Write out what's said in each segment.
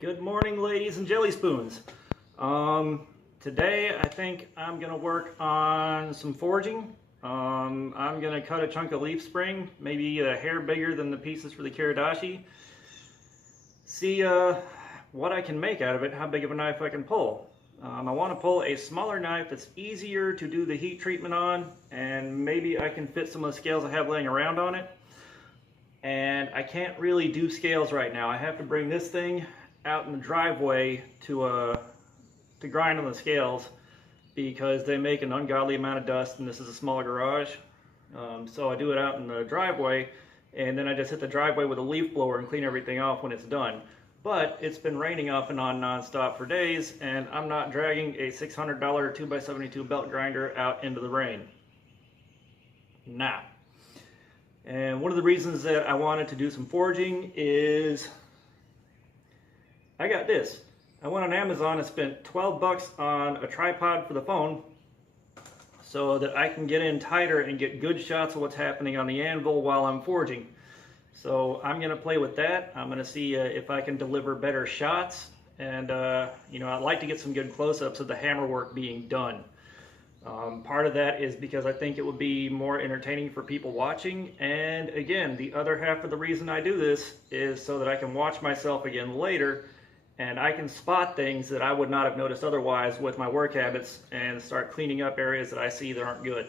Good morning, ladies and jelly spoons. Today I think I'm gonna work on some forging. I'm gonna cut a chunk of leaf spring, maybe a hair bigger than the pieces for the Kiridashi. See what I can make out of it, how big of a knife I can pull. I want to pull a smaller knife that's easier to do the heat treatment on, and maybe I can fit some of the scales I have laying around on it. And I can't really do scales right now. I have to bring this thing out in the driveway to grind on the scales because they make an ungodly amount of dust, and this is a smaller garage. So I do it out in the driveway, and then I just hit the driveway with a leaf blower and clean everything off when it's done. But it's been raining off and on nonstop for days, and I'm not dragging a $600 2x72 belt grinder out into the rain. Nah. And one of the reasons that I wanted to do some forging is I got this. I went on Amazon and spent 12 bucks on a tripod for the phone so that I can get in tighter and get good shots of what's happening on the anvil while I'm forging. So I'm going to play with that. I'm going to see if I can deliver better shots, and I'd like to get some good close-ups of the hammer work being done. Part of that is because I think it would be more entertaining for people watching, and again, the other half of the reason I do this is so that I can watch myself again later and I can spot things that I would not have noticed otherwise with my work habits and start cleaning up areas that I see that aren't good.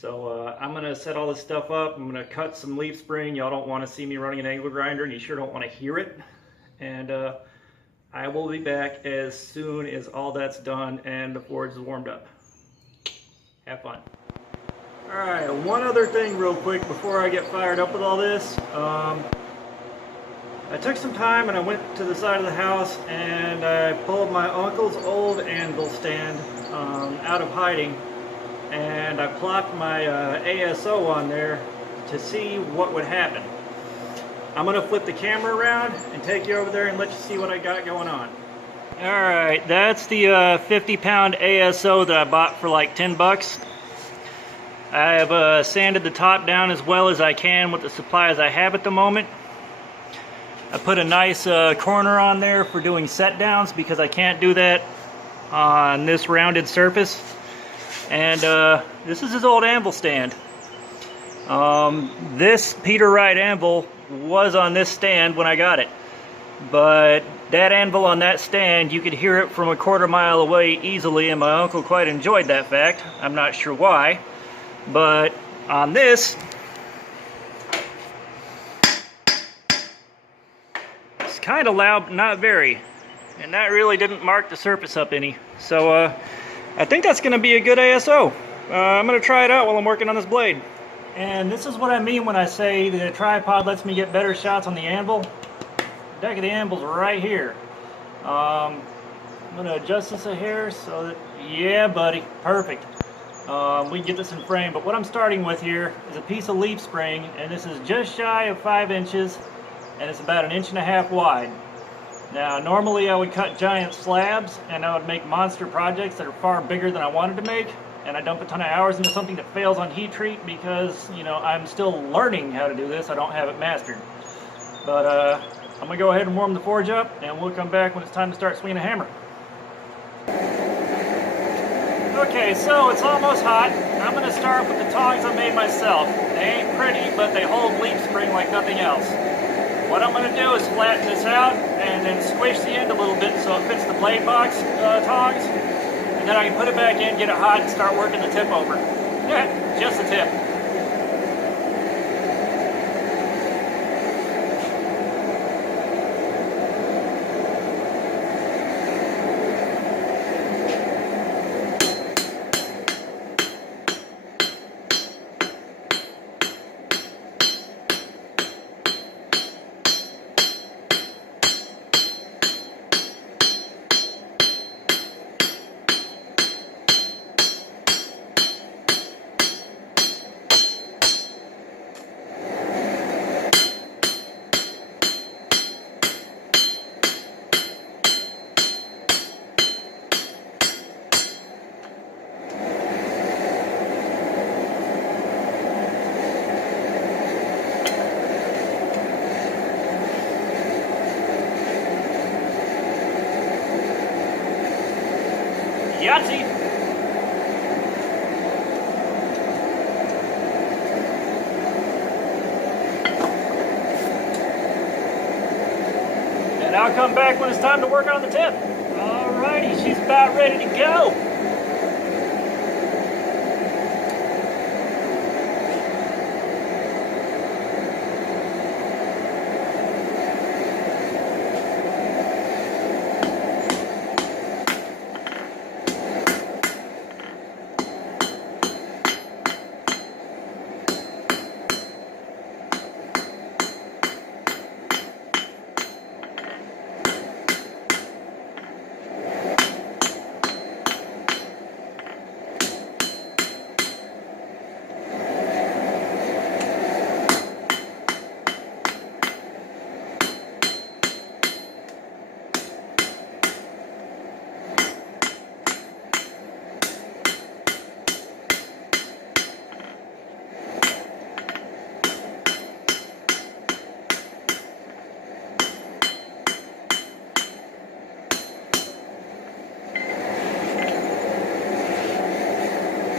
So I'm going to set all this stuff up. I'm going to cut some leaf spring. Y'all don't want to see me running an angle grinder, and you sure don't want to hear it. And I will be back as soon as all that's done and the forge is warmed up. Have fun. Alright, one other thing real quick before I get fired up with all this. I took some time and I went to the side of the house and I pulled my uncle's old anvil stand out of hiding, and I plopped my ASO on there to see what would happen. I'm going to flip the camera around and take you over there and let you see what I got going on. Alright, that's the 50-pound ASO that I bought for like 10 bucks. I have sanded the top down as well as I can with the supplies I have at the moment. I put a nice corner on there for doing set downs because I can't do that on this rounded surface. And this is his old anvil stand. This Peter Wright anvil was on this stand when I got it. But that anvil on that stand, you could hear it from a quarter mile away easily, and my uncle quite enjoyed that fact. I'm not sure why. But on this, it's kind of loud, but not very. And that really didn't mark the surface up any. So I think that's going to be a good ASO. I'm going to try it out while I'm working on this blade. And this is what I mean when I say the tripod lets me get better shots on the anvil. The deck of the anvil's right here. I'm going to adjust this a hair so that, yeah buddy, perfect. We can get this in frame, but what I'm starting with here is a piece of leaf spring, and this is just shy of 5 inches, and it's about 1.5 inches wide. Now, normally I would cut giant slabs, and I would make monster projects that are far bigger than I wanted to make, and I dump a ton of hours into something that fails on heat treat because, I'm still learning how to do this. I don't have it mastered. But I'm going to go ahead and warm the forge up, and we'll come back when it's time to start swinging a hammer. Okay, so it's almost hot. I'm going to start with the tongs I made myself. They ain't pretty, but they hold leaf spring like nothing else. What I'm going to do is flatten this out and then squish the end a little bit so it fits the blade box tongs. And then I can put it back in, get it hot, and start working the tip over. Yeah, just the tip. Yahtzee. And I'll come back when it's time to work on the tip. Alrighty, she's about ready to go.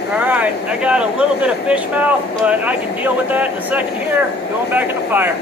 Alright, I got a little bit of fish mouth, but I can deal with that in a second here. Going back in the fire.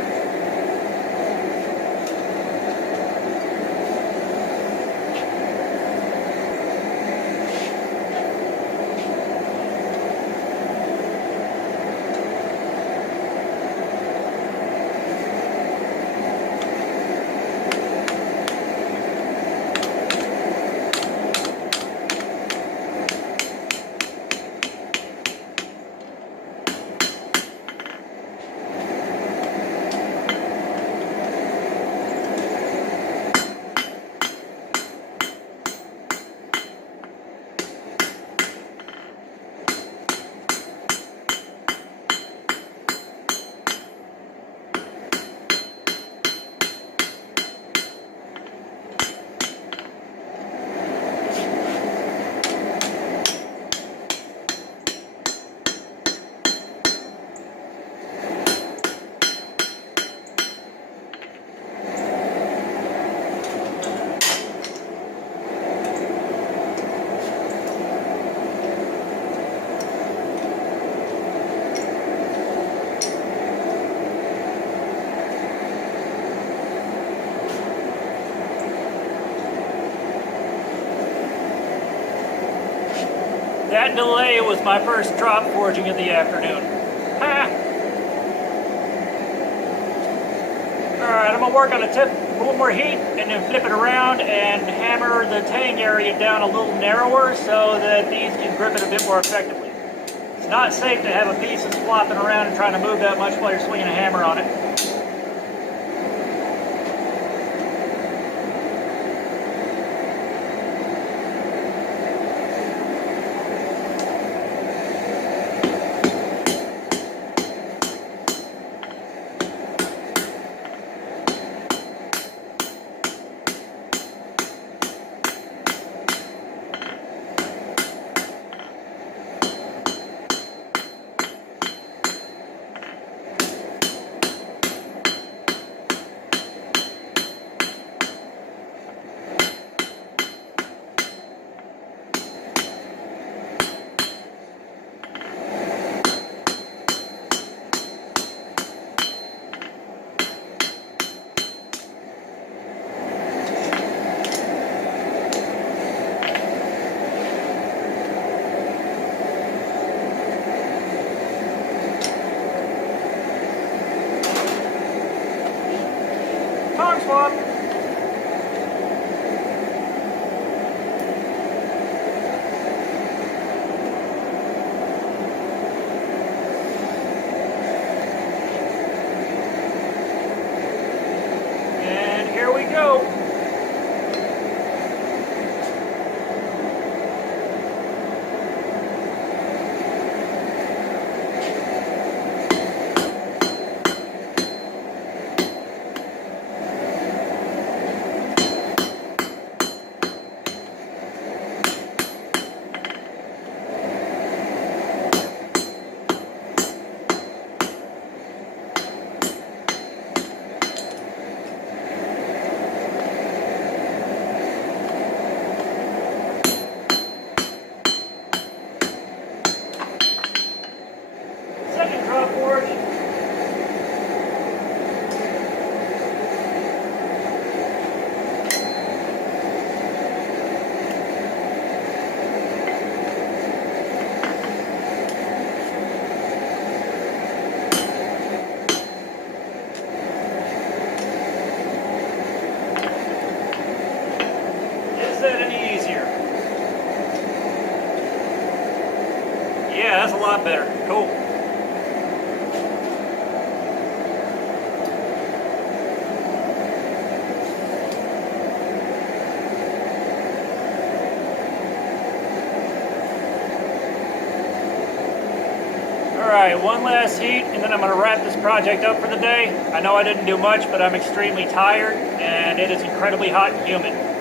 That delay was my first drop forging of the afternoon. Ha! Alright, I'm going to work on the tip a little more heat and then flip it around and hammer the tang area down a little narrower so that these can grip it a bit more effectively. It's not safe to have a piece that's flopping around and trying to move that much while you're swinging a hammer on it. Tong swap. And here we go. Alright, one last heat and then I'm going to wrap this project up for the day. I know I didn't do much, but I'm extremely tired and it is incredibly hot and humid.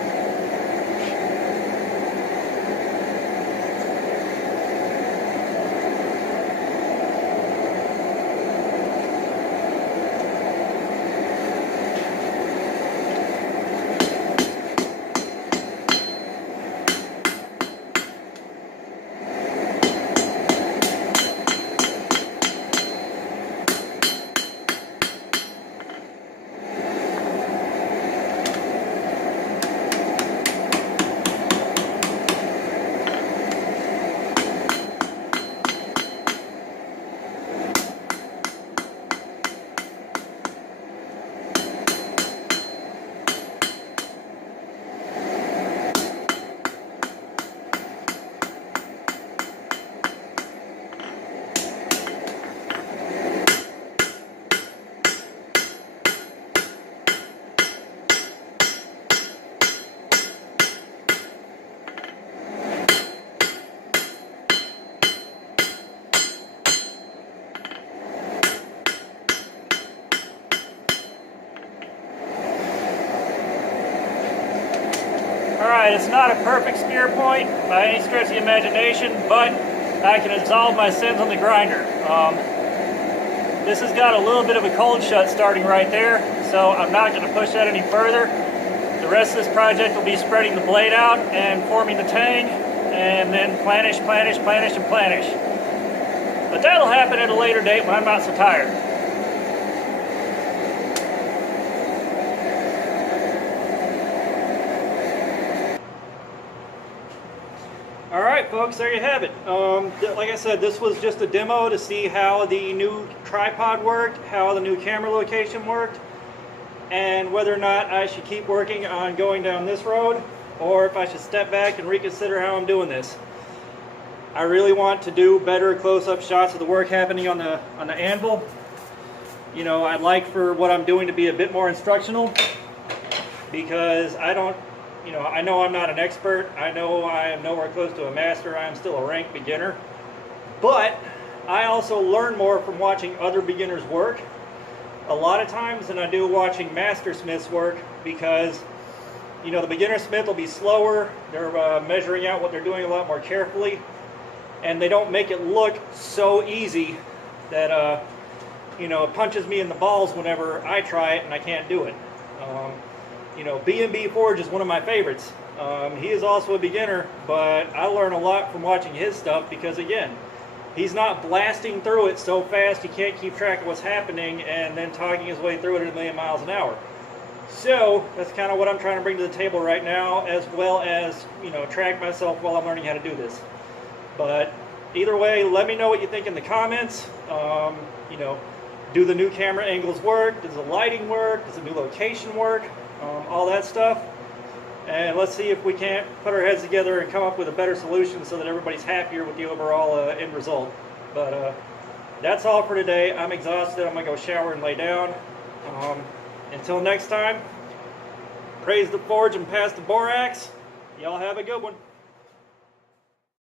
Alright, it's not a perfect spear point by any stretch of the imagination, but I can absolve my sins on the grinder. This has got a little bit of a cold shut starting right there, so I'm not going to push that any further. The rest of this project will be spreading the blade out and forming the tang, and then planish, planish, planish, and planish. But that'll happen at a later date when I'm not so tired. Alright folks, there you have it. Like I said, this was just a demo to see how the new tripod worked, how the new camera location worked, and whether or not I should keep working on going down this road, or if I should step back and reconsider how I'm doing this. I really want to do better close-up shots of the work happening on the anvil. You know, I'd like for what I'm doing to be a bit more instructional, because I know I'm not an expert. I know I am nowhere close to a master. I am still a rank beginner. But I also learn more from watching other beginners work a lot of times than I do watching master smiths work, because you know, the beginner smith will be slower. They're measuring out what they're doing a lot more carefully, and they don't make it look so easy that you know, it punches me in the balls whenever I try it and I can't do it. You know, B&B Forge is one of my favorites. He is also a beginner, but I learn a lot from watching his stuff because, again, he's not blasting through it so fast he can't keep track of what's happening and then talking his way through it at 1,000,000 miles an hour. So that's kind of what I'm trying to bring to the table right now, as well as, you know, track myself while I'm learning how to do this. But either way, let me know what you think in the comments. You know, do the new camera angles work? Does the lighting work? Does the new location work? All that stuff. And let's see if we can't put our heads together and come up with a better solution so that everybody's happier with the overall end result. But that's all for today. I'm exhausted. I'm going to go shower and lay down. Until next time, praise the forge and pass the borax. Y'all have a good one.